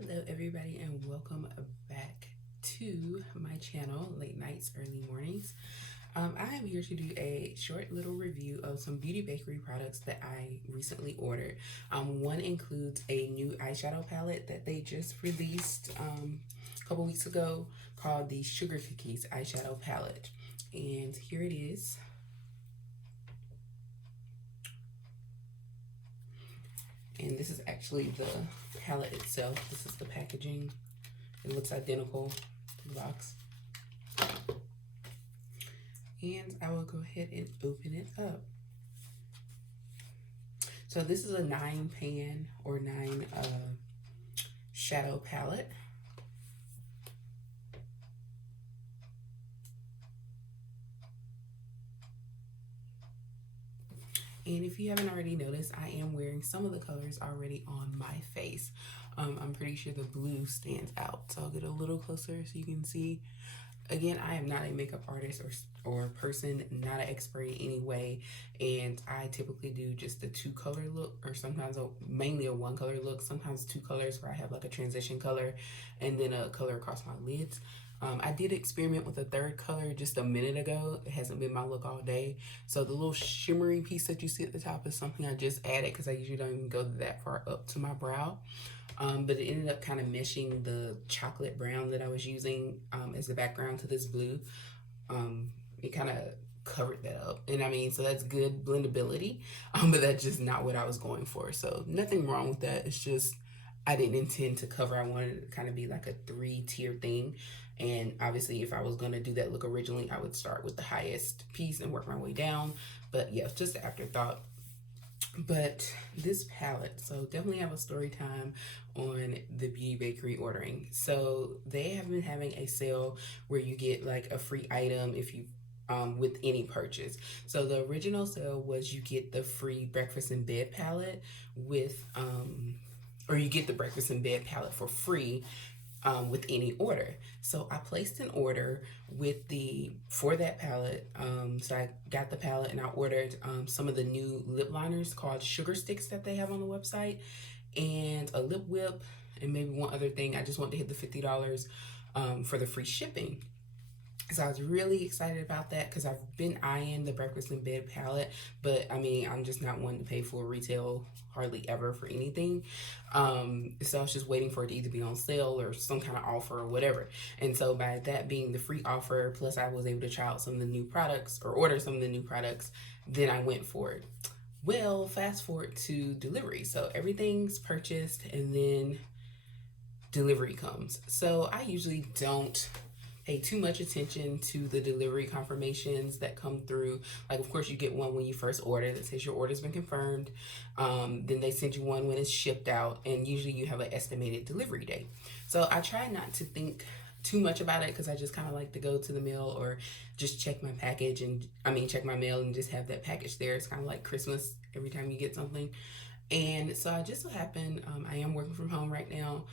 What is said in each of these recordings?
Hello everybody and welcome back to my channel, Late Nights, Early Mornings. I am here to do a short little review of some Beauty Bakerie products that I recently ordered. One includes a new eyeshadow palette that they just released a couple weeks ago called the Sugar Cookies eyeshadow palette. And here it is. And this is actually the palette itself. This is the packaging. It looks identical to the box. And I will go ahead and open it up. So this is a 9-pan or 9 shadow palette. And if you haven't already noticed, I am wearing some of the colors already on my face. I'm pretty sure the blue stands out. So I'll get a little closer so you can see. Again, I am not a makeup artist or person, not an expert in any way. And I typically do just a 2-color look, or sometimes mainly a 1-color look. Sometimes 2 colors where I have like a transition color and then a color across my lids. I did experiment with a 3rd color just a minute ago. It hasn't been my look all day. So the little shimmery piece that you see at the top is something I just added because I usually don't even go that far up to my brow. But it ended up kind of meshing the chocolate brown that I was using as the background to this blue. It kind of covered that up. And I mean, so that's good blendability, but that's just not what I was going for. So nothing wrong with that. It's just I didn't intend to cover. I wanted it to kind of be like a 3-tier thing. And obviously, if I was going to do that look originally, I would start with the highest piece and work my way down. But yeah, just an afterthought. But this palette, so definitely have a story time on the Beauty Bakerie ordering. So they have been having a sale where you get like a free item if you with any purchase. So the original sale was you get the free breakfast in bed palette with or you get the breakfast in bed palette for free with any order. So I placed an order for that palette. So I got the palette and I ordered some of the new lip liners called Sugar Sticks that they have on the website, and a lip whip, and maybe one other thing. I just wanted to hit the $50 for the free shipping. So I was really excited about that because I've been eyeing the breakfast in bed palette, but I mean, I'm just not one to pay full retail hardly ever for anything. So I was just waiting for it to either be on sale or some kind of offer or whatever. And so by that being the free offer, plus I was able to try out some of the new products or order some of the new products, then I went for it. Well, fast forward to delivery. So everything's purchased and then delivery comes. So I usually don't pay too much attention to the delivery confirmations that come through. Like, of course, you get one when you first order that says your order's been confirmed. Then they send you one when it's shipped out, and usually you have an estimated delivery date. So I try not to think too much about it because I just kind of like to go to the mail or just check my package and check my mail and just have that package there. It's kind of like Christmas every time you get something. And so I just so happened, I am working from home right now,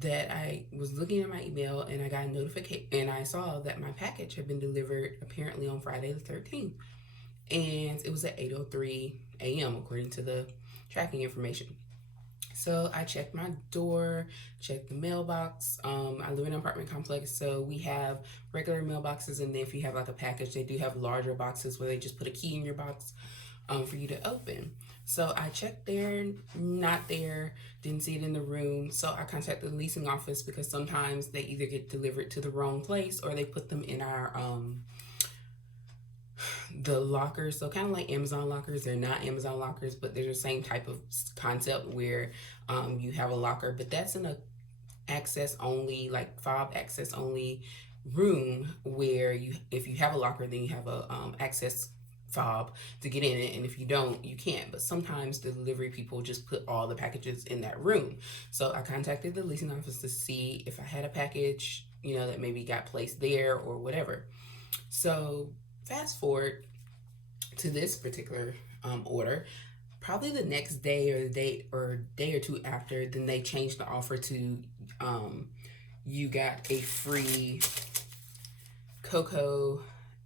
that I was looking at my email and I got a notification and I saw that my package had been delivered apparently on Friday the 13th. And it was at 8:03 a.m. according to the tracking information. So I checked my door, checked the mailbox. I live in an apartment complex, so we have regular mailboxes, and then if you have like a package, they do have larger boxes where they just put a key in your box for you to open. So I checked there, not there, didn't see it in the room. So I contacted the leasing office because sometimes they either get delivered to the wrong place or they put them in our the lockers. So kind of like Amazon lockers. They're not Amazon lockers, but they're the same type of concept where you have a locker, but that's in a access only, like fob access only room where if you have a locker, then you have a access fob to get in it, and if you don't, you can't. But sometimes the delivery people just put all the packages in that room. So I contacted the leasing office to see if I had a package, that maybe got placed there or whatever. So fast forward to this particular order, probably the next day or day or two after, then they changed the offer to you got a free cocoa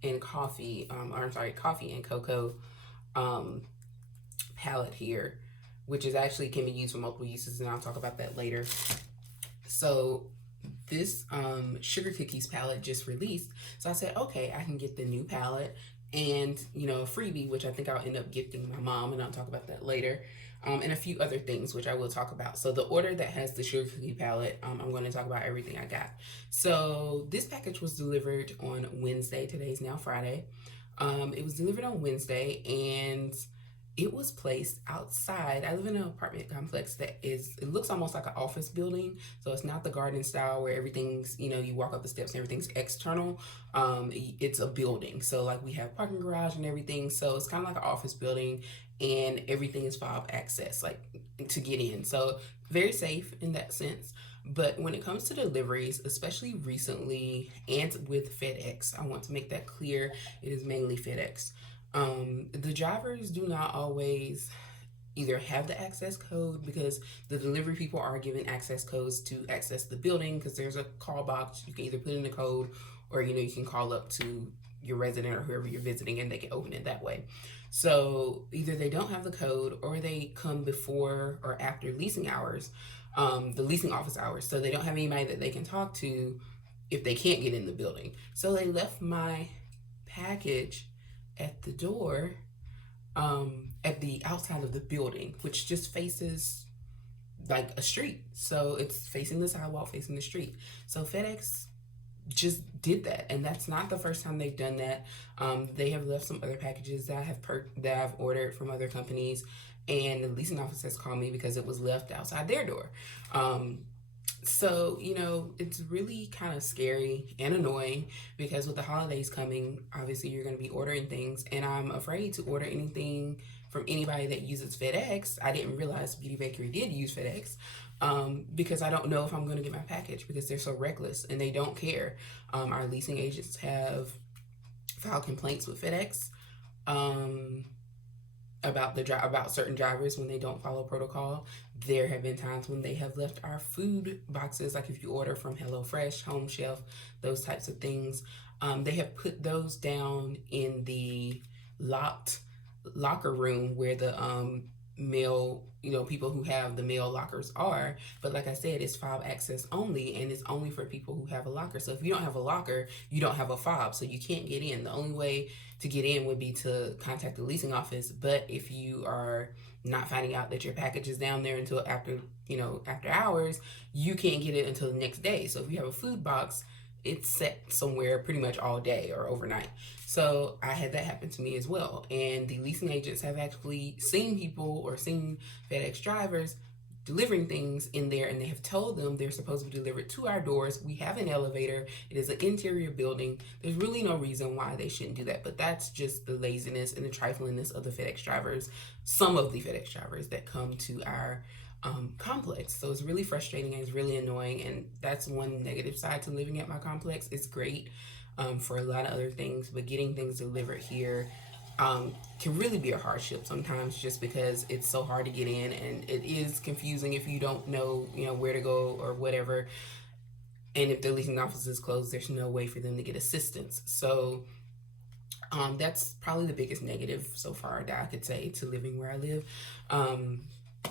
and coffee, coffee and cocoa palette here, which is actually can be used for multiple uses, and I'll talk about that later. So this sugar cookies palette just released. So I said, okay, I can get the new palette and, you know, a freebie, which I think I'll end up gifting my mom, and I'll talk about that later. And a few other things, which I will talk about. So the order that has the sugar cookie palette, I'm going to talk about everything I got. So this package was delivered on Wednesday. Today's now Friday. It was delivered on Wednesday, and it was placed outside. I live in an apartment complex that is, it looks almost like an office building. So it's not the garden style where everything's, you know, you walk up the steps and everything's external. It's a building. So like we have parking garage and everything. So it's kind of like an office building, and everything is fob access, like to get in. So very safe in that sense. But when it comes to deliveries, especially recently and with FedEx, I want to make that clear. It is mainly FedEx. The drivers do not always either have the access code, because the delivery people are given access codes to access the building, because there's a call box. You can either put in the code, or, you know, you can call up to your resident or whoever you're visiting and they can open it that way. So either they don't have the code, or they come before or after leasing hours, the leasing office hours. So they don't have anybody that they can talk to if they can't get in the building. So they left my package at the door, at the outside of the building, which just faces like a street. So it's facing the sidewalk, facing the street. So FedEx just did that, and that's not the first time they've done that. They have left some other packages that I have that I've ordered from other companies, and the leasing office has called me because it was left outside their door. So, you know, it's really kind of scary and annoying, because with the holidays coming, obviously you're going to be ordering things, and I'm afraid to order anything from anybody that uses FedEx. I didn't realize Beauty Bakerie did use FedEx, because I don't know if I'm going to get my package, because they're so reckless and they don't care. Our leasing agents have filed complaints with FedEx. About certain drivers when they don't follow protocol. There have been times when they have left our food boxes, like if you order from HelloFresh, Home Chef, those types of things. They have put those down in the locked locker room where the mail, you know, people who have the mail lockers are. But like I said, it's fob access only, and it's only for people who have a locker. So if you don't have a locker, you don't have a fob, so you can't get in. The only way to get in would be to contact the leasing office. But if you are not finding out that your package is down there until after, you know, after hours, you can't get it until the next day. So if you have a food box, it's set somewhere pretty much all day or overnight. So I had that happen to me as well. And the leasing agents have actually seen people, or seen FedEx drivers delivering things in there, and they have told them they're supposed to be delivered to our doors. We have an elevator. It is an interior building. There's really no reason why they shouldn't do that. But that's just the laziness and the triflingness of the FedEx drivers, some of the FedEx drivers that come to our complex. So it's really frustrating and it's really annoying, and that's one negative side to living at my complex. It's great for a lot of other things, but getting things delivered here can really be a hardship sometimes, just because it's so hard to get in, and it is confusing if you don't know, you know, where to go or whatever. And if the leasing office is closed, there's no way for them to get assistance. So that's probably the biggest negative so far that I could say to living where I live.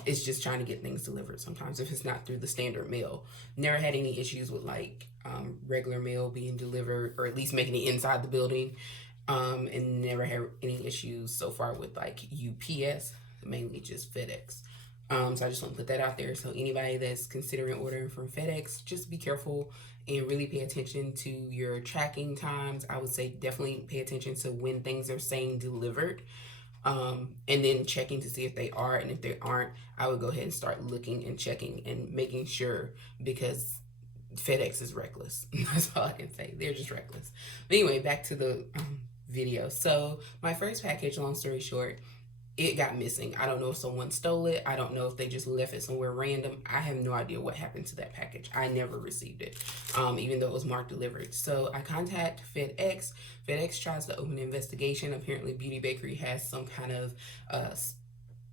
It's just trying to get things delivered sometimes if it's not through the standard mail. Never had any issues with like regular mail being delivered, or at least making it inside the building. And never had any issues so far with like UPS, mainly just FedEx. So I just want to put that out there. So anybody that's considering ordering from FedEx, just be careful and really pay attention to your tracking times. I would say definitely pay attention to when things are saying delivered. And then checking to see if they are, and if they aren't, I would go ahead and start looking and checking and making sure, because FedEx is reckless. That's all I can say. They're just reckless. But anyway, back to the video. So my first package, long story short, it got missing. I don't know if someone stole it. I don't know if they just left it somewhere random. I have no idea what happened to that package. I never received it, even though it was marked delivered. So I contact FedEx. FedEx tries to open an investigation. Apparently Beauty Bakerie has some kind of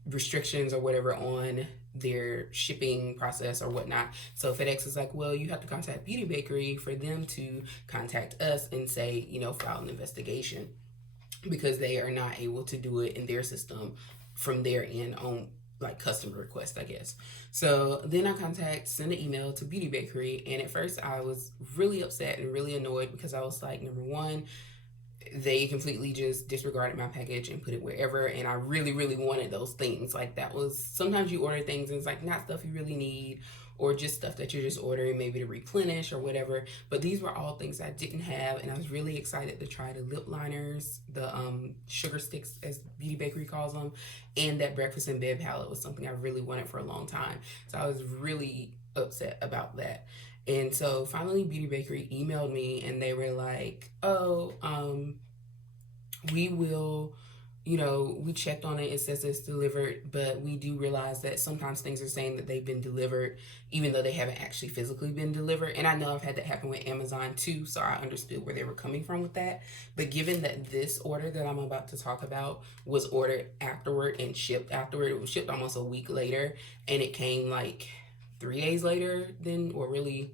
restrictions or whatever on their shipping process or whatnot. So FedEx is like, well, you have to contact Beauty Bakerie for them to contact us and say, you know, file an investigation, because they are not able to do it in their system from their end on like customer request, I guess. So then I send an email to Beauty Bakerie, and at first I was really upset and really annoyed because I was like, number one, they completely just disregarded my package and put it wherever, and I really really wanted those things. Like, that was, sometimes you order things and it's like not stuff you really need, or just stuff that you're just ordering maybe to replenish or whatever, but these were all things I didn't have, and I was really excited to try the lip liners, the sugar sticks as Beauty Bakerie calls them, and that breakfast in bed palette was something I really wanted for a long time. So I was really upset about that. And so finally Beauty Bakerie emailed me and they were like, oh, we will, we checked on it. It says it's delivered, but we do realize that sometimes things are saying that they've been delivered, even though they haven't actually physically been delivered. And I know I've had that happen with Amazon too, so I understood where they were coming from with that. But given that this order that I'm about to talk about was ordered afterward and shipped afterward, it was shipped almost a week later, and it came like 3 days later then, or really,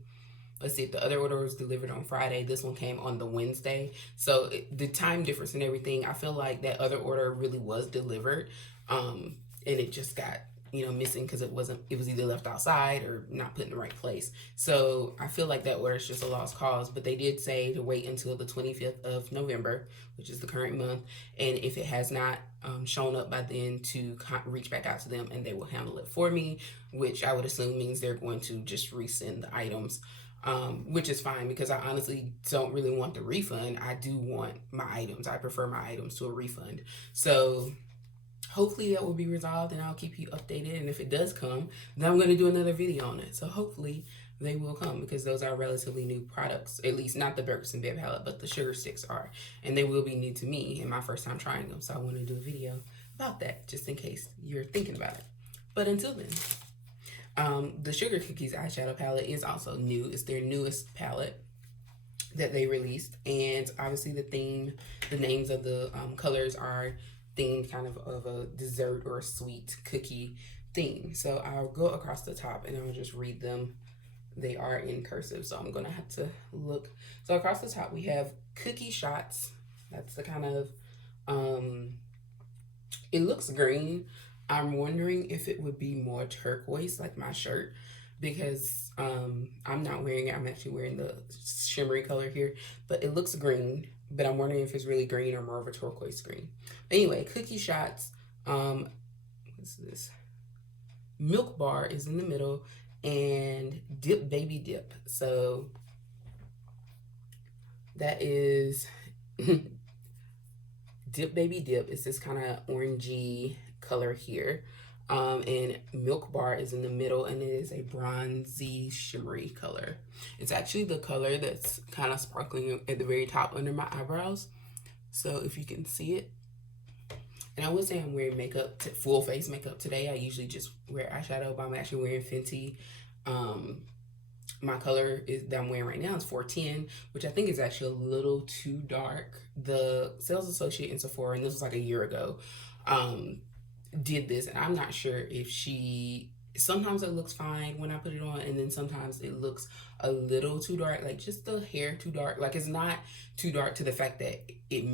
let's see, if the other order was delivered on Friday, this one came on the Wednesday. So the time difference and everything, I feel like that other order really was delivered, and it just got missing because it was either left outside or not put in the right place. So I feel like that order is just a lost cause. But they did say to wait until the 25th of November, which is the current month, and if it has not shown up by then, to reach back out to them and they will handle it for me, which I would assume means they're going to just resend the items. Which is fine, because I honestly don't really want the refund. I do want my items. I prefer my items to a refund. So hopefully that will be resolved, and I'll keep you updated. And if it does come, then I'm going to do another video on it. So hopefully they will come, because those are relatively new products. At least not the breakfast in bed palette, but the sugar sticks are. And they will be new to me and my first time trying them. So I want to do a video about that, just in case you're thinking about it. But until then, the Sugar Cookies eyeshadow palette is also new. It's their newest palette that they released, and obviously the names of the colors are themed kind of a dessert or a sweet cookie theme. So I'll go across the top and I'll just read them. They are in cursive, so I'm gonna have to look. So across the top we have Cookie Shots. That's the kind of it looks green. I'm wondering if it would be more turquoise like my shirt, because I'm not wearing it. I'm actually wearing the shimmery color here, but it looks green, but I'm wondering if it's really green or more of a turquoise green. Anyway, Cookie Shots, what's this? Milk Bar is in the middle, and Dip Baby Dip. So that is Dip Baby Dip. It's this kind of orangey color here, and Milk Bar is in the middle, and it is a bronzy shimmery color. It's actually the color that's kind of sparkling at the very top under my eyebrows, so if you can see it. And I would say I'm wearing makeup, full face makeup today. I usually just wear eyeshadow, but I'm actually wearing Fenty. My color that I'm wearing right now is 410, which I think is actually a little too dark. The sales associate in Sephora, and this was like a year ago, did this, and I'm not sure if sometimes it looks fine when I put it on, and then sometimes it looks a little too dark, like just the hair too dark. Like, it's not too dark to the fact that it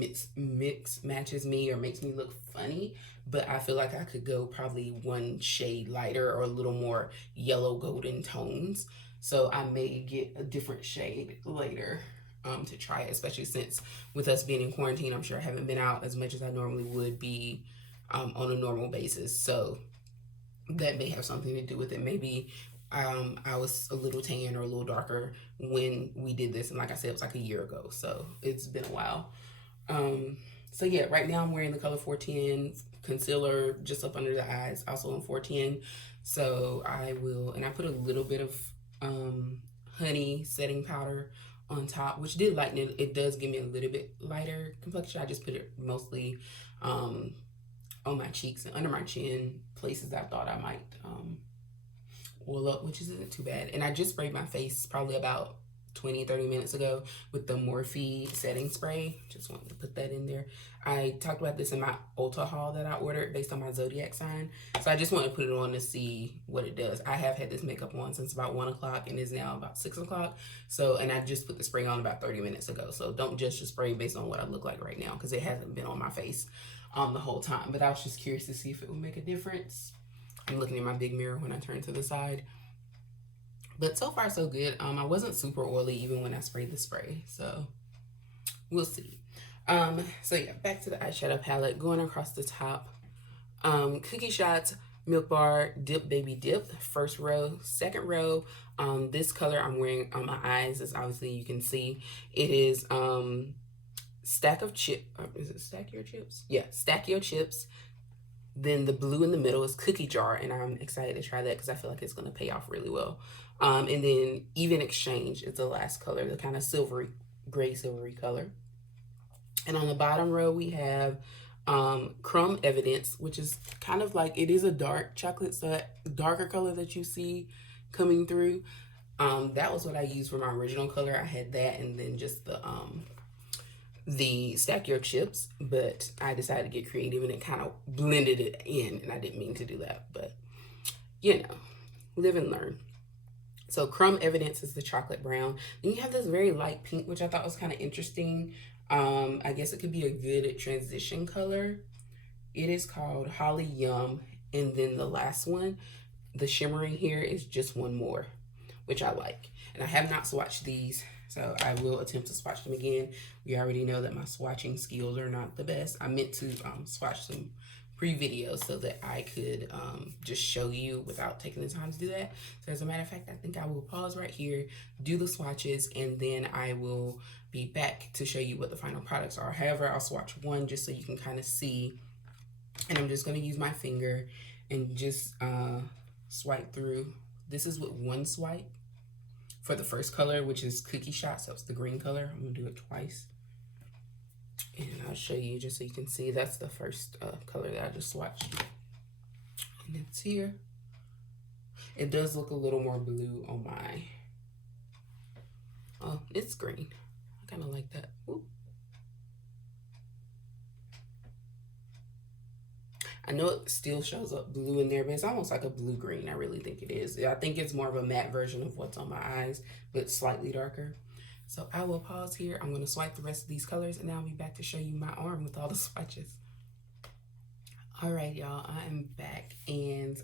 matches me or makes me look funny, but I feel like I could go probably one shade lighter or a little more yellow golden tones. So I may get a different shade later to try it, especially since with us being in quarantine, I'm sure I haven't been out as much as I normally would be on a normal basis. So that may have something to do with it. Maybe I was a little tan or a little darker when we did this, and like I said, it was like a year ago, so it's been a while. So yeah, right now I'm wearing the color 410, concealer just up under the eyes, also in 410. So I put a little bit of honey setting powder on top, which did lighten it. It does give me a little bit lighter complexion. I just put it mostly on my cheeks and under my chin, places I thought I might oil up, which isn't too bad. And I just sprayed my face probably about 20-30 minutes ago with the Morphe setting spray. Just wanted to put that in there. I talked about this in my Ulta haul that I ordered based on my zodiac sign, so I just want to put it on to see what it does. I have had this makeup on since about 1 o'clock, and it's now about 6 o'clock. So, and I just put the spray on about 30 minutes ago, so don't judge the spray based on what I look like right now, because it hasn't been on my face the whole time. But I was just curious to see if it would make a difference. I'm looking in my big mirror when I turn to the side. But so far so good. I wasn't super oily even when I sprayed the spray, so we'll see. So yeah, back to the eyeshadow palette. Going across the top, Cookie Shots, Milk Bar, Dip Baby Dip, first row. Second row, this color I'm wearing on my eyes, as obviously you can see. It is Stack of Chip. Is it Stack Your Chips? Yeah, Stack Your Chips. Then the blue in the middle is Cookie Jar, and I'm excited to try that because I feel like it's going to pay off really well. And then Even Exchange is the last color, the kind of silvery, gray silvery color. And on the bottom row, we have Crumb Evidence, which is kind of like, it is a dark chocolate, so that darker color that you see coming through. That was what I used for my original color. I had that and then just the Stack Your Chips, but I decided to get creative and it kind of blended it in, and I didn't mean to do that, but you know, live and learn. So Crumb Evidence is the chocolate brown. Then you have this very light pink, which I thought was kind of interesting. I guess it could be a good transition color. It is called Holly Yum. And then the last one, the shimmering here, is Just One More, which I like. And I have not swatched these, so I will attempt to swatch them again. We already know that my swatching skills are not the best. I meant to swatch some pre-videos so that I could just show you without taking the time to do that. So as a matter of fact, I think I will pause right here, do the swatches, and then I will be back to show you what the final products are. However, I'll swatch one just so you can kind of see. And I'm just going to use my finger and just swipe through. This is with one swipe for the first color, which is Cookie Shots. That's the green color. I'm going to do it twice. And I'll show you just so you can see. That's the first color that I just swatched. And it's here. It does look a little more blue on my... Oh, it's green. I kind of like that. Ooh. I know it still shows up blue in there, but it's almost like a blue-green. I really think it is. I think it's more of a matte version of what's on my eyes, but slightly darker. So I will pause here. I'm going to swipe the rest of these colors, and I'll be back to show you my arm with all the swatches. All right, y'all. I am back, and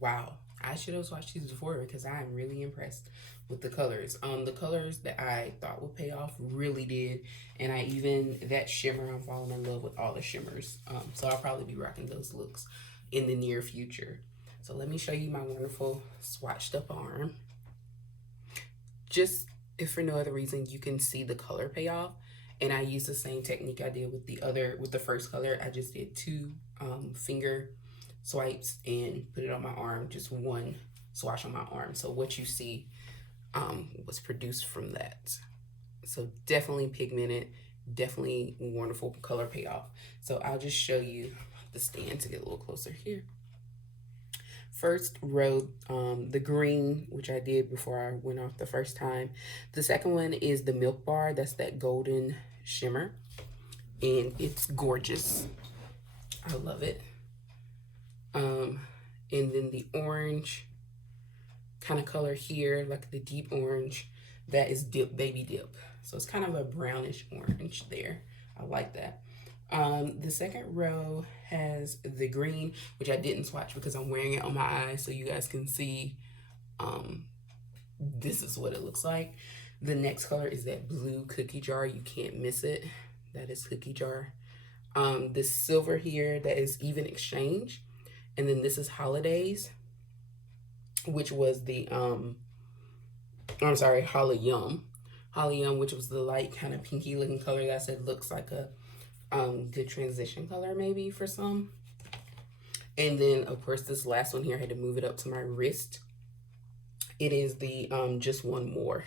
wow. I should have swatched these before because I am really impressed with the colors. The colors that I thought would pay off really did. And that shimmer, I'm falling in love with all the shimmers. So I'll probably be rocking those looks in the near future. So let me show you my wonderful swatched up arm. Just if for no other reason, you can see the color pay off. And I used the same technique I did with the first color. I just did two finger swipes and put it on my arm, just one swatch on my arm. So what you see was produced from that. So definitely pigmented, definitely wonderful color payoff. So I'll just show you the stand to get a little closer here. First row, the green, which I did before I went off the first time. The second one is the Milk Bar. That's that golden shimmer, and it's gorgeous. I love it. And then the orange kind of color here, like the deep orange, that is Dip Baby Dip. So it's kind of a brownish orange there. I like that. The second row has the green, which I didn't swatch because I'm wearing it on my eyes so you guys can see. This is what it looks like. The next color is that blue Cookie Jar. You can't miss it. That is Cookie Jar. This silver here, that is Even Exchange. And then this is Holidays, which was the, I'm sorry, Holly Yum. Holly Yum, which was the light kind of pinky looking color that I said looks like a good transition color maybe for some. And then, of course, this last one here, I had to move it up to my wrist. It is the Just One More.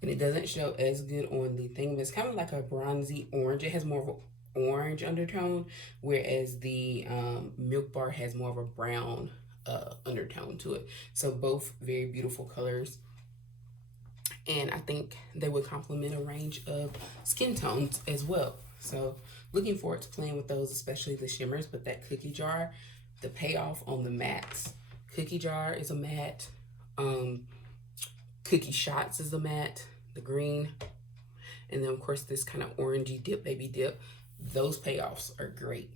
And it doesn't show as good on the thing, but it's kind of like a bronzy orange. It has more of an orange undertone, whereas the Milk Bar has more of a brown undertone to it. So both very beautiful colors. And I think they would complement a range of skin tones as well. So looking forward to playing with those, especially the shimmers. But that Cookie Jar, the payoff on the mattes. Cookie Jar is a matte. Cookie Shots is a matte, the green. And then, of course, this kind of orangey Dip Baby Dip. Those payoffs are great.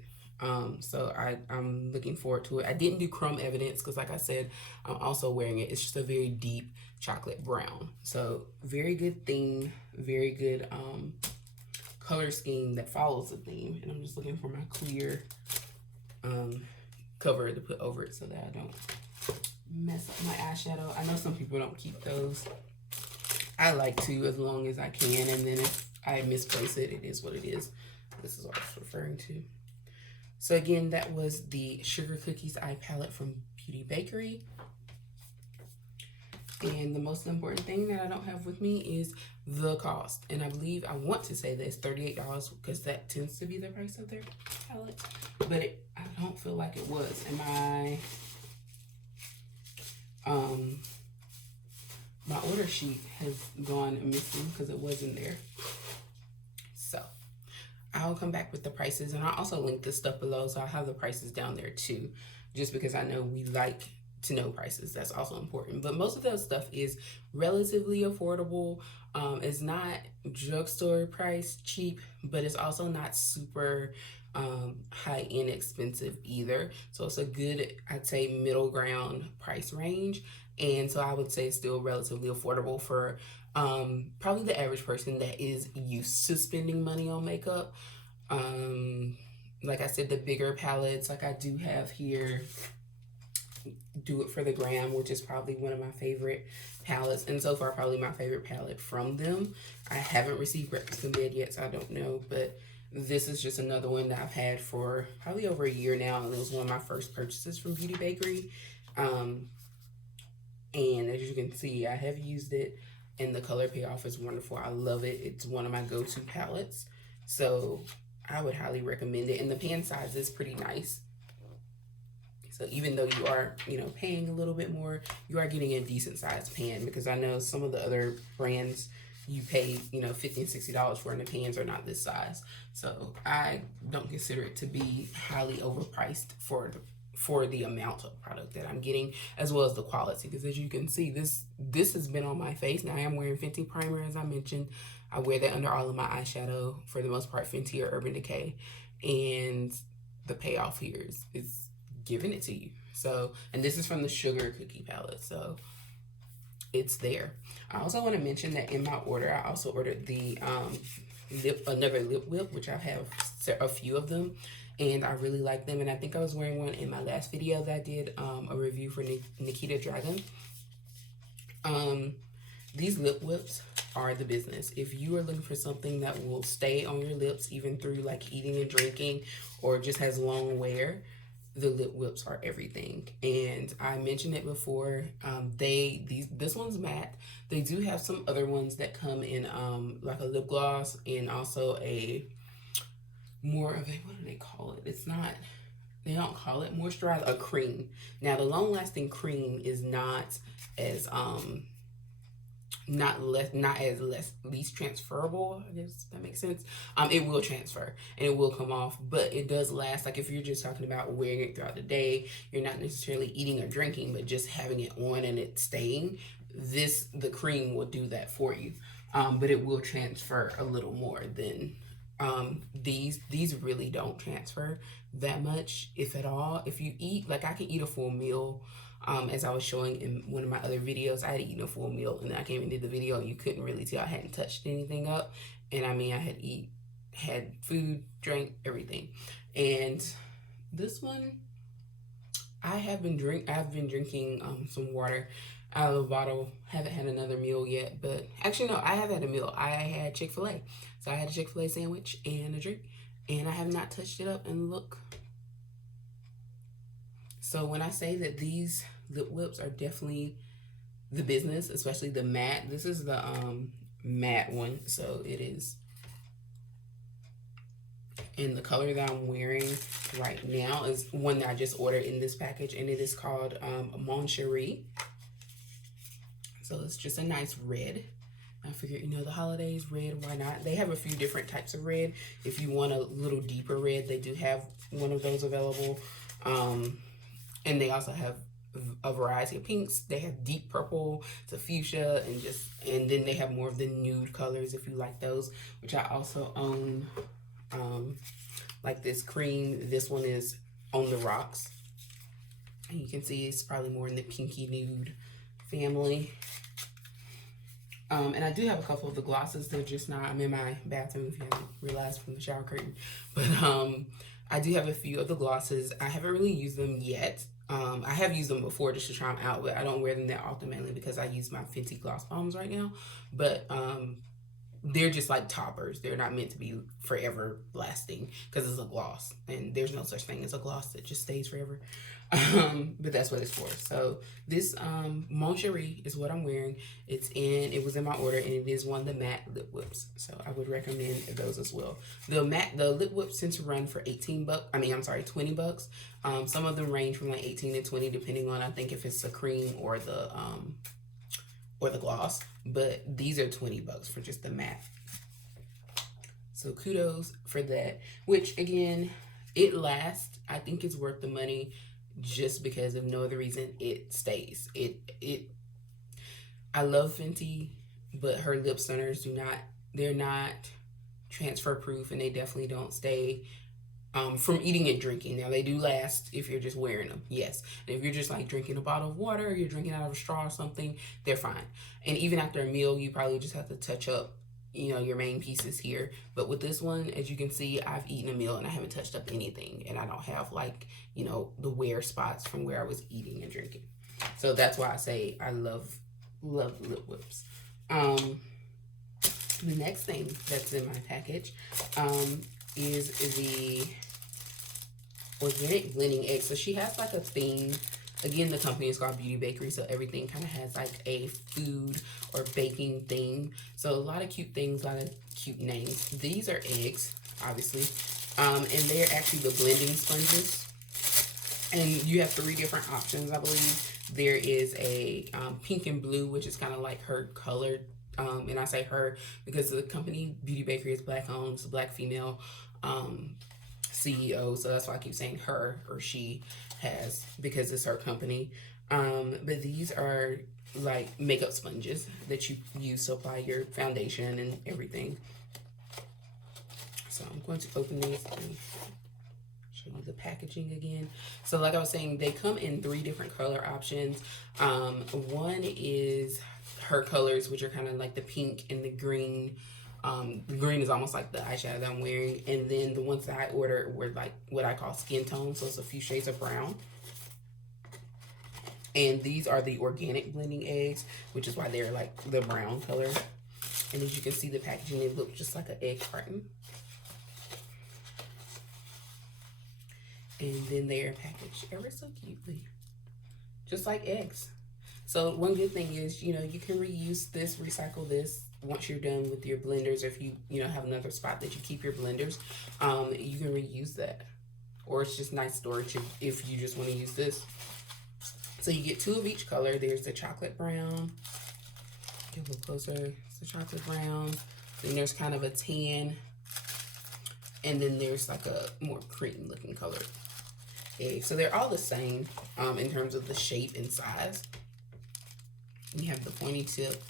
So I'm looking forward to it. I didn't do crumb evidence because, like I said, I'm also wearing it. It's just a very deep chocolate brown. So very good theme, very good color scheme that follows the theme. And I'm just looking for my clear cover to put over it so that I don't mess up my eyeshadow. I know some people don't keep those. I like to, as long as I can, and then if I misplace it, it is what it is. This is what I was referring to. So again, that was the Sugar Cookies Eye Palette from Beauty Bakerie. And the most important thing that I don't have with me is the cost. And I believe, I want to say that it's $38 because that tends to be the price of their palette. But I don't feel like it was. And my order sheet has gone missing because it wasn't there. So I'll come back with the prices, and I'll also link this stuff below, so I'll have the prices down there too, just because I know we like to know prices. That's also important. But most of that stuff is relatively affordable. It's not drugstore price cheap, but it's also not super high-end expensive either. So it's a good, I'd say, middle ground price range. And so I would say still relatively affordable for probably the average person that is used to spending money on makeup. Like I said, the bigger palettes, like I do have here, Do It for the Gram, which is probably one of my favorite palettes, and so far probably my favorite palette from them. I haven't received Breakfast in Bed yet, so I don't know, but this is just another one that I've had for probably over a year now, and it was one of my first purchases from Beauty Bakerie. And as you can see, I have used it, and the color payoff is wonderful. I love it. It's one of my go-to palettes, so I would highly recommend it. And the pan size is pretty nice. So even though you are, paying a little bit more, you are getting a decent sized pan, because I know some of the other brands you pay, $50 and $60 for, and the pans are not this size. So I don't consider it to be highly overpriced for the amount of product that I'm getting, as well as the quality, because as you can see, this has been on my face. Now I am wearing Fenty primer, as I mentioned. I wear that under all of my eyeshadow, for the most part, Fenty or Urban Decay, and the payoff here is giving it to you. So, and this is from the Sugar Cookie palette, so it's there. I also want to mention that in my order, I also ordered the another lip whip, which I have a few of them, and I really like them. And I think I was wearing one in my last video that I did a review for Nikita Dragun. These lip whips are the business. If you are looking for something that will stay on your lips even through like eating and drinking, or just has long wear, the lip whips are everything. And I mentioned it before, this one's matte. They do have some other ones that come in like a lip gloss, and also a more of a, what do they call it? They don't call it moisturizer, a cream. Now the long lasting cream is not as least transferable, I guess that makes sense. It will transfer and it will come off, but it does last. Like if you're just talking about wearing it throughout the day, you're not necessarily eating or drinking, but just having it on and it staying, the cream will do that for you. But it will transfer a little more than these really don't transfer that much, if at all. If you eat, like I can eat a full meal. As I was showing in one of my other videos, I had eaten a full meal, and then I came and did the video, and you couldn't really tell I hadn't touched anything up. And I mean, I had food, drank, everything. And this one, I've been drinking some water out of a bottle. Haven't had another meal yet, but actually no, I have had a meal. I had Chick-fil-A. So I had a Chick-fil-A sandwich and a drink, and I have not touched it up. And look. So when I say that these lip whips are definitely the business, especially the matte. This is the matte one, so it is. And the color that I'm wearing right now is one that I just ordered in this package, and it is called Mon Cheri. So it's just a nice red. I figured, the holidays, red, why not? They have a few different types of red. If you want a little deeper red, they do have one of those available. And they also have a variety of pinks. They have deep purple to fuchsia, and then they have more of the nude colors if you like those, which I also own like this cream. This one is On the Rocks. And you can see it's probably more in the pinky nude family. And I do have a couple of the glosses. They're just not, I'm in my bathroom if you haven't realized from the shower curtain. But I do have a few of the glosses. I haven't really used them yet. I have used them before just to try them out, but I don't wear them that often, mainly because I use my Fenty Gloss Bombs right now. But they're just like toppers. They're not meant to be forever lasting because it's a gloss. And there's no such thing as a gloss that just stays forever. But that's what it's for. So this Mon Cheri is what I'm wearing. It was in my order, and it is one of the matte lip whips. So I would recommend those as well. The lip whips tend to run for 18 bucks. I mean, I'm sorry, 20 bucks. Some of them range from like 18 to 20 depending on, I think, if it's the cream or the gloss. But these are 20 bucks for just the matte. So kudos for that, which again, it lasts. I think it's worth the money. Just because of no other reason, it stays. I love Fenty, but her lip stoners they're not transfer proof, and they definitely don't stay from eating and drinking. Now they do last if you're just wearing them, yes. And if you're just like drinking a bottle of water, or you're drinking out of a straw or something, they're fine. And even after a meal, you probably just have to touch up, you know, your main pieces here. But with this one, as you can see, I've eaten a meal and I haven't touched up anything, and I don't have, like, you know, the wear spots from where I was eating and drinking. So that's why I say I love lip whips. The next thing that's in my package is the organic blending egg. So she has like a theme. Again, the company is called Beauty Bakerie, so everything kind of has like a food or baking theme. So a lot of cute things, a lot of cute names. These are eggs, obviously, and they're actually the blending sponges. And you have 3 different options, I believe. There is a pink and blue, which is kind of like her color. And I say her because the company Beauty Bakerie is black owned. It's a black female CEO, so that's why I keep saying her or she has, because it's her company. But these are like makeup sponges that you use to apply your foundation and everything. So I'm going to open these and show you the packaging again. So like I was saying, they come in 3 different color options. One is her colors, which are kind of like the pink and the green. The green is almost like the eyeshadow that I'm wearing. And then the ones that I ordered were like what I call skin tone. So it's a few shades of brown. And these are the organic blending eggs, which is why they're like the brown color. And as you can see, the packaging, they look just like an egg carton. And then they're packaged ever so cutely, just like eggs. So one good thing is, you know, you can reuse this, recycle this once you're done with your blenders. If you have another spot that you keep your blenders, you can reuse that. Or it's just nice storage if you just want to use this. So you get 2 of each color. There's the chocolate brown. Get a little closer. It's the chocolate brown. Then there's kind of a tan. And then there's like a more cream looking color egg. So they're all the same in terms of the shape and size. You have the pointy tip,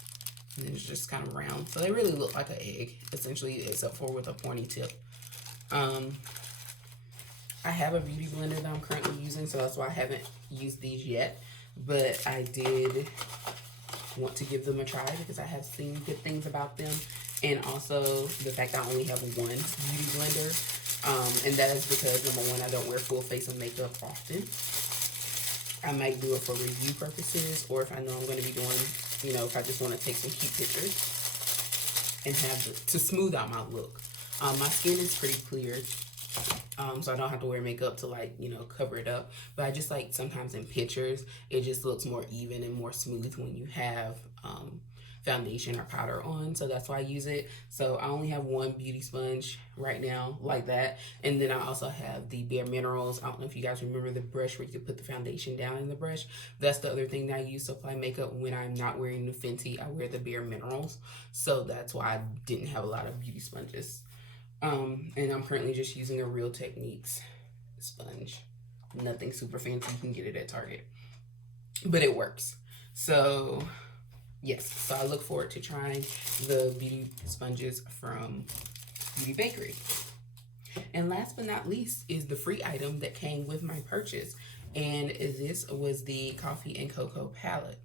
and then it's just kind of round. So they really look like an egg, essentially, except for with a pointy tip. I have a beauty blender that I'm currently using, so that's why I haven't used these yet. But I did want to give them a try because I have seen good things about them. And also the fact that I only have one beauty blender. And that is because, number one, I don't wear full face of makeup often. I might do it for review purposes, or if I know I'm going to be doing, if I just want to take some cute pictures and to smooth out my look. My skin is pretty clear, so I don't have to wear makeup to cover it up. But I just like sometimes in pictures, it just looks more even and more smooth when you have foundation or powder on, so that's why I use it. So I only have one beauty sponge right now like that, and then I also have the Bare Minerals. I don't know if you guys remember the brush where you could put the foundation down in the brush. That's the other thing that I use to apply makeup when I'm not wearing the Fenty. I wear the Bare Minerals, so that's why I didn't have a lot of beauty sponges. And I'm currently just using a Real Techniques sponge. Nothing super fancy. You can get it at Target, but it works. So yes, so I look forward to trying the beauty sponges from Beauty Bakerie. And last but not least is the free item that came with my purchase. And this was the coffee and cocoa palette.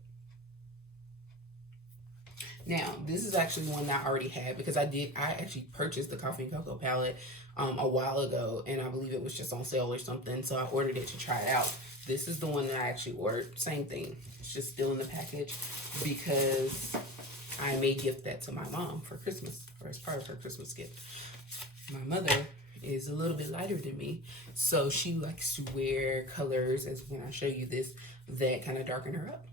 Now, this is actually one that I already had because I actually purchased the coffee and cocoa palette a while ago, and I believe it was just on sale or something, so I ordered it to try it out. This is the one that I actually ordered. Same thing. It's just still in the package because I may gift that to my mom for Christmas, or as part of her Christmas gift. My mother is a little bit lighter than me, so she likes to wear colors, as when I show you this, that kind of darken her up.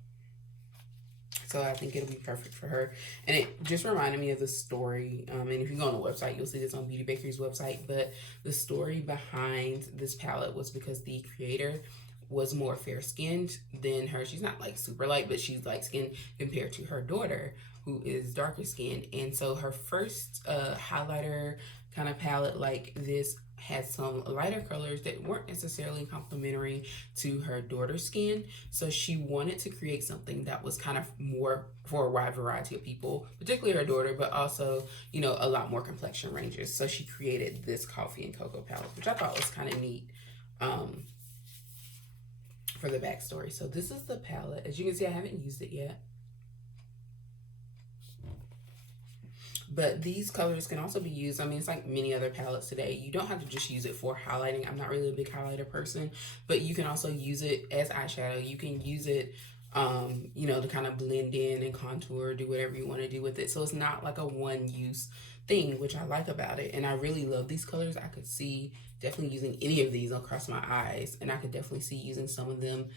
So I think it'll be perfect for her. And it just reminded me of the story. And if you go on the website, you'll see this on Beauty Bakerie's website. But the story behind this palette was because the creator was more fair skinned than her. She's not like super light, but she's light skinned compared to her daughter, who is darker skinned. And so her first highlighter kind of palette like this had some lighter colors that weren't necessarily complementary to her daughter's skin. So she wanted to create something that was kind of more for a wide variety of people, particularly her daughter, but also, you know, a lot more complexion ranges. So she created this coffee and cocoa palette, which I thought was kind of neat for the backstory. So this is the palette. As you can see, I haven't used it yet. But these colors can also be used. I mean, it's like many other palettes today. You don't have to just use it for highlighting. I'm not really a big highlighter person, but you can also use it as eyeshadow. You can use it, you know, to kind of blend in and contour, do whatever you want to do with it. So it's not like a one-use thing, which I like about it. And I really love these colors. I could see definitely using any of these across my eyes, and I could definitely see using some of them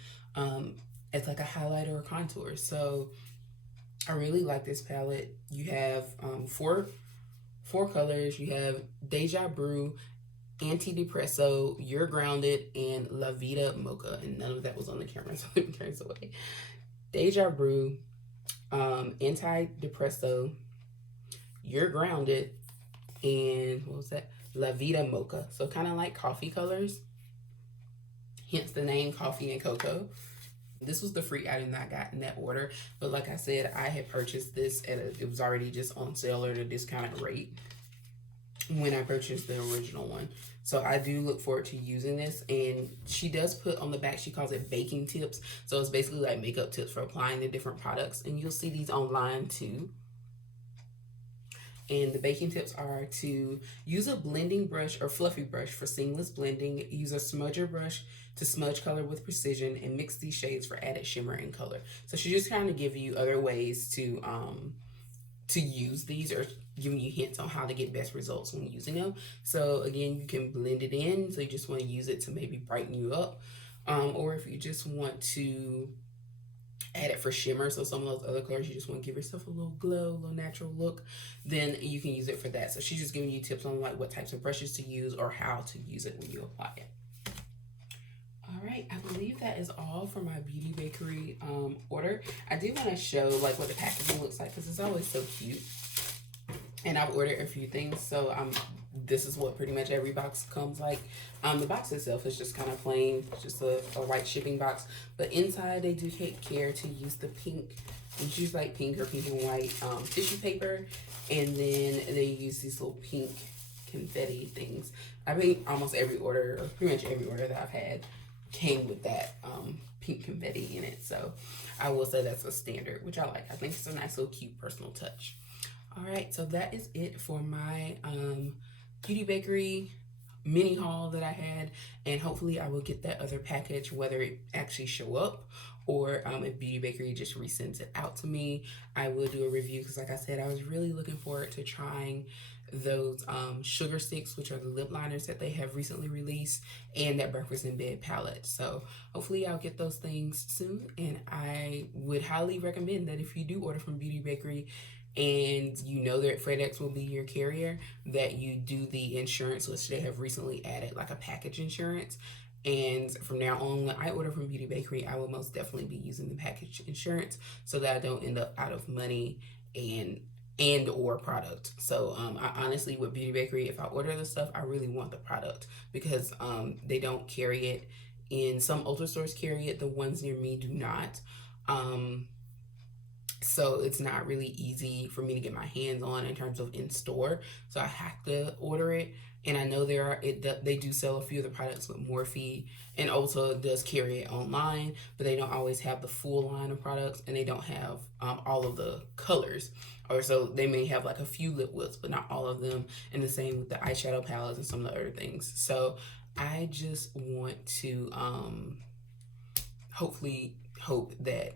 as like a highlighter or contour. So I really like this palette. You have four colors. You have Deja Brew, Antidepresso, You're Grounded, and La Vida Mocha. And none of that was on the camera, so let me turn this away. Deja Brew, Antidepresso, You're Grounded, and what was that? La Vida Mocha. So kind of like coffee colors, hence the name Coffee and Cocoa. This was the free item that I got in that order, but like I said, I had purchased this at it was already just on sale or at a discounted rate when I purchased the original one. So I do look forward to using this. And she does put on the back, she calls it baking tips. So it's basically like makeup tips for applying the different products, and you'll see these online too. And the baking tips are to use a blending brush or fluffy brush for seamless blending. Use a smudger brush to smudge color with precision, and mix these shades for added shimmer and color. So she just kind of give you other ways to use these, or giving you hints on how to get best results when using them. So again, you can blend it in. So you just want to use it to maybe brighten you up, or if you just want to add it for shimmer, so some of those other colors you just want to give yourself a little glow, a little natural look, then you can use it for that. So she's just giving you tips on like what types of brushes to use or how to use it when you apply it. All right, I believe that is all for my Beauty Bakerie order. I do want to show like what the packaging looks like because it's always so cute. And I've ordered a few things, so this is what pretty much every box comes like. The box itself is just kind of plain, just a white shipping box. But inside, they do take care to use the pink, it's usually like pink or pink and white tissue paper. And then they use these little pink confetti things. I think almost every order, or pretty much every order that I've had, came with that pink confetti in it. So I will say that's a standard, which I like. I think it's a nice little cute personal touch. All right, so that is it for my Beauty Bakerie mini haul that I had, and hopefully I will get that other package, whether it actually show up or if Beauty Bakerie just resends it out to me. I will do a review because like I said, I was really looking forward to trying those sugar sticks, which are the lip liners that they have recently released, and that breakfast in bed palette. So hopefully I'll get those things soon, and I would highly recommend that if you do order from Beauty Bakerie and you know that FedEx will be your carrier, that you do the insurance, which they have recently added, like a package insurance. And from now on, when I order from Beauty Bakerie, I will most definitely be using the package insurance so that I don't end up out of money and or product. So I honestly, with Beauty Bakerie, if I order the stuff, I really want the product because they don't carry it. In some Ulta stores carry it, the ones near me do not. So it's not really easy for me to get my hands on in terms of in store. So I have to order it. And I know they do sell a few of the products with Morphe, and Ulta does carry it online, but they don't always have the full line of products, and they don't have all of the colors. Or so they may have like a few lip wilts, but not all of them. And the same with the eyeshadow palettes and some of the other things. So I just want to hopefully hope that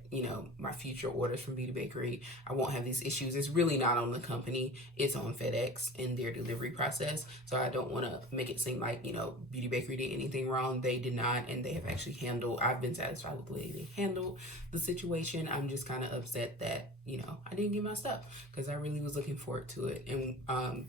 my future orders from Beauty Bakerie, I won't have these issues. It's really not on the company, it's on FedEx and their delivery process. So I don't want to make it seem like Beauty Bakerie did anything wrong. They did not, and they have actually handled, I've been satisfied with the way they handled the situation. I'm just kind of upset that I didn't get my stuff, because I really was looking forward to it. And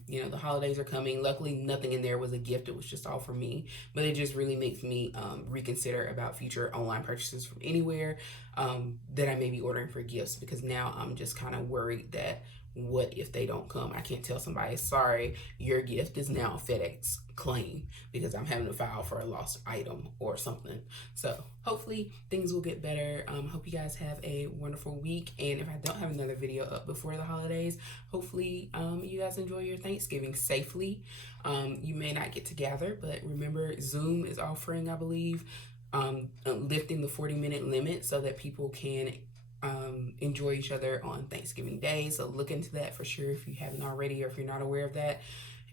the holidays are coming. Luckily nothing in there was a gift, it was just all for me. But it just really makes me reconsider about future online purchases from anywhere that I may be ordering for gifts, because now I'm just kind of worried that what if they don't come? I can't tell somebody, sorry, your gift is now a FedEx claim, because I'm having to file for a lost item or something. So hopefully things will get better. Hope you guys have a wonderful week. And if I don't have another video up before the holidays, hopefully you guys enjoy your Thanksgiving safely. You may not get to gather, but remember, Zoom is offering, I believe, lifting the 40-minute limit so that people can enjoy each other on Thanksgiving Day. So look into that for sure if you haven't already, or if you're not aware of that.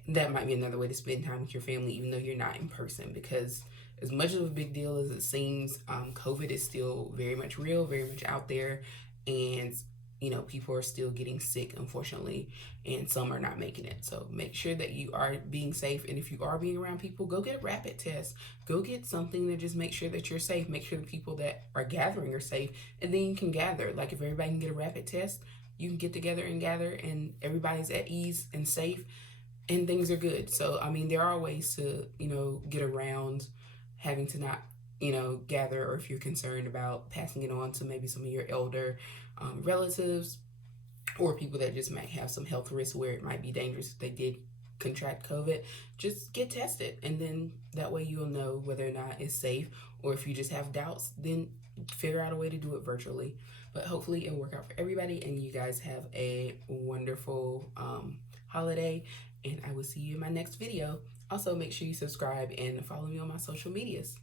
That might be another way to spend time with your family, even though you're not in person, because as much of a big deal as it seems, COVID is still very much real, very much out there, and people are still getting sick, unfortunately, and some are not making it. So make sure that you are being safe, and if you are being around people, go get a rapid test. Go get something to just make sure that you're safe. Make sure the people that are gathering are safe, and then you can gather. Like, if everybody can get a rapid test, you can get together and gather, and everybody's at ease and safe, and things are good. So, I mean, there are ways to, get around having to not, gather, or if you're concerned about passing it on to maybe some of your elder relatives, or people that just might have some health risks where it might be dangerous if they did contract COVID. Just get tested, and then that way you'll know whether or not it's safe, or if you just have doubts, then figure out a way to do it virtually. But hopefully it'll work out for everybody, and you guys have a wonderful holiday, and I will see you in my next video. Also, make sure you subscribe and follow me on my social medias.